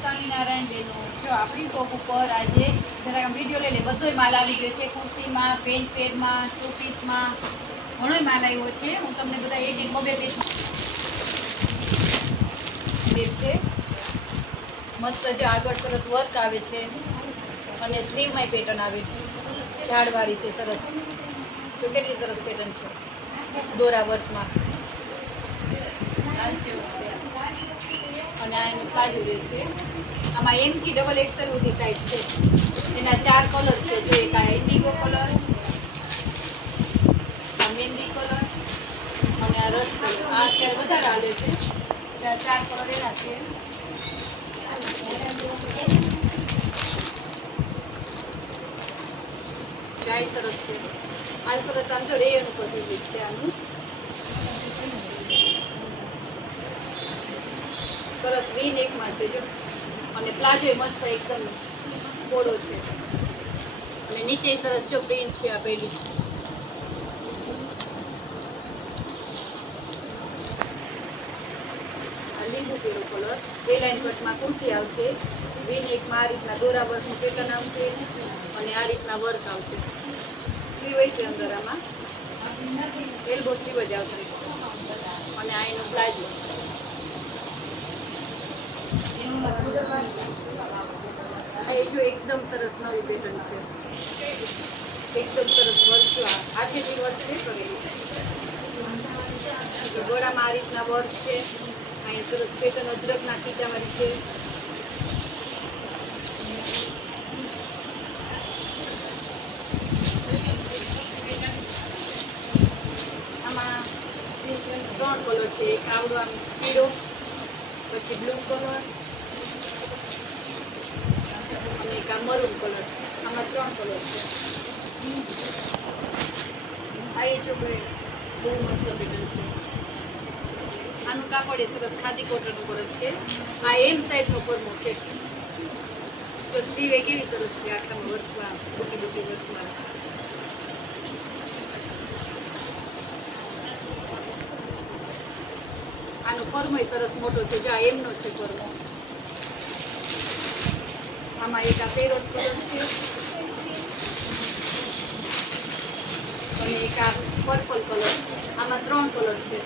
સ્વામિનારાયણ બેનો જો આપણી શોપ ઉપર આજે જરાક આમ વિડીયો લઈ લે બધોય માલ આવી ગયો છે. કુર્તીમાં, પેન્ટ પેરમાં, ટુ પીસમાં ઘણોય માલ આવ્યો છે. હું તમને બધા એક એક બબે પીસ છે. મસ્ત જે આગળ સરસ વર્ક આવે છે અને સ્લીવમાં પેટર્ન આવે ઝાડવાળી છે સરસ. જો કેટલી સરસ પેટર્ન છે દોરા વર્કમાં. અને આ એનું પ્લાઝો રહેશે. આમાં એમથી ડબલ એક્સેલ સુધી સાઇઝ છે. એના 4 કલર છે. જો એક આ ઇન્ડિગો કલર, આ મહેંદી કલર અને આ રસ કલર. આ અત્યારે વધારે હાલે છે. 4 કલર એના છે. ચાય સરસ છે. આ સરસ આમ જો રેયન ઉપર ફેબ્રિક છે આનું. સરસ વી નેકમાં છે જો. અને પ્લાઝો મસ્ત એકદમ પોળો છે. અને નીચે સરસ જો પ્રિન્ટ છે આપેલી. આ લીંબુ પીળો કલર. બે લાઈન કટમાં કુર્તી આવશે. વી નેકમાં આ રીતના દોરા વર્કનું પેટર્ન આવશે અને આ રીતના વર્ક આવશે. સ્લીવ છે અંદર આમાં. એલ્બો સ્લીવ જ આવશે. અને આ એનો પ્લાઝો. એ જો એકદમ સરસ નવી પેટર્ન છે. એકદમ સરસ વર્ક. આઠેથી વર્ક છે કરેલું. ગળામાં આ રીતના વર્ક છે. અહીં સરસ પેટર્ન અજરકના ખીચાવાળી છે. આમાં 3 કલર છે. એક આવડો આમ પીળો, પછી બ્લુ કલર અને એક આ મરૂન કલર. આમાં 3 કલર છે. આ એ જો બહુ મસ્ત પેટર્ન છે. આનું કાપડ એ સરસ ખાદી કોટન ઉપર જ છે. આ એમ સાઈઝનો ફોર્મો છે. જો સ્લીવ એ કેવી સરસ છે આખામાં વર્કમાં, બુટી બુટી વર્કમાં. આનો ફોર્મોય સરસ મોટો છે. જો આ એમનો છે ફોર્મો. આમાં એક આ પેરોટ કલર છે અને એક આ પર્પલ કલર. આમાં 3 કલર છે.